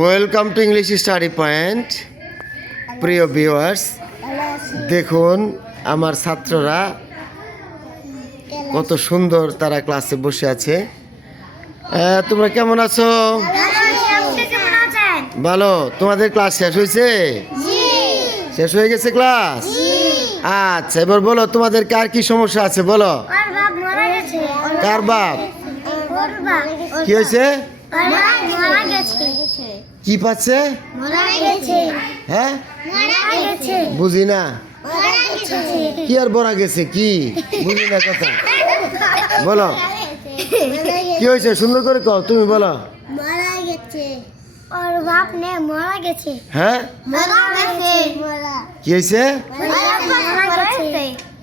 Welcome to English study point. প্রিয় viewers, দেখুন আমার ছাত্ররা কত সুন্দর তারা ক্লাসে বসে আছে। তোমরা কেমন আছো? ভালো। তোমাদের ক্লাস শেষ হয়েছে? শেষ হয়ে গেছে ক্লাস? আচ্ছা, এবার বলো তোমাদের কার কি সমস্যা আছে বলো। কার বাপ? কি হয়েছে? কি পাচ্ছে? হ্যাঁ, বুঝি না। কি আর বলা গেছে? কি বুঝি না কথা বলো। কি হয়েছে সুন্দর করে কও, তুমি বলো। মারা গেছে, ওর বাপ নে মারা গেছে। হ্যাঁ, মারা গেছে। কি হয়েছে?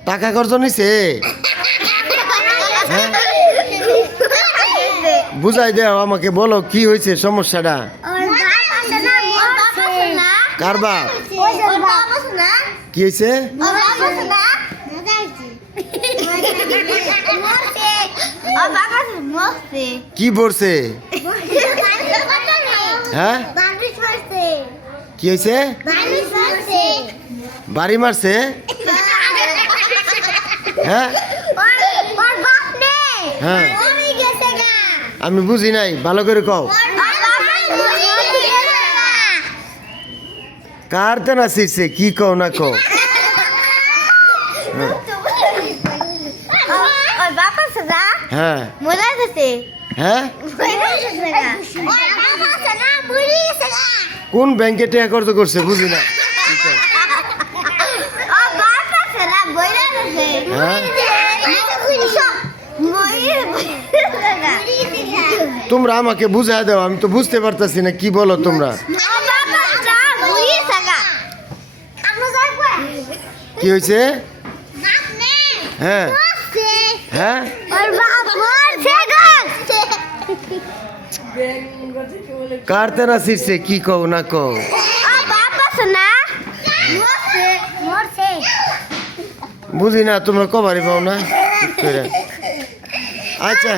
টাকা খরচ নিছে? হ্যাঁ, বুঝাই দাও আমাকে, বলো কি হয়েছে সমস্যাটা। কার বাপ? কি হয়েছে? কি পড়ছে? হ্যাঁ, কি হয়েছে? বাড়ি মারছে? হ্যাঁ হ্যাঁ, আমি বুঝি নাই, ভালো করে কও। কার তেনা শিখছে? কি কও না কও। হ্যাঁ হ্যাঁ, কোন ব্যাংকে টাকা খরচ করছে বুঝি না। হ্যাঁ, তোমরা আমাকে বুঝাই দাও, আমি তো বুঝতে পারতাছি না কি বলো তোমরা। কি হয়েছে? হ্যাঁ হ্যাঁ, কার তেনা শিখছে? কি কও না কও। বুঝি না, তোমরা কবারই পাও না। আচ্ছা,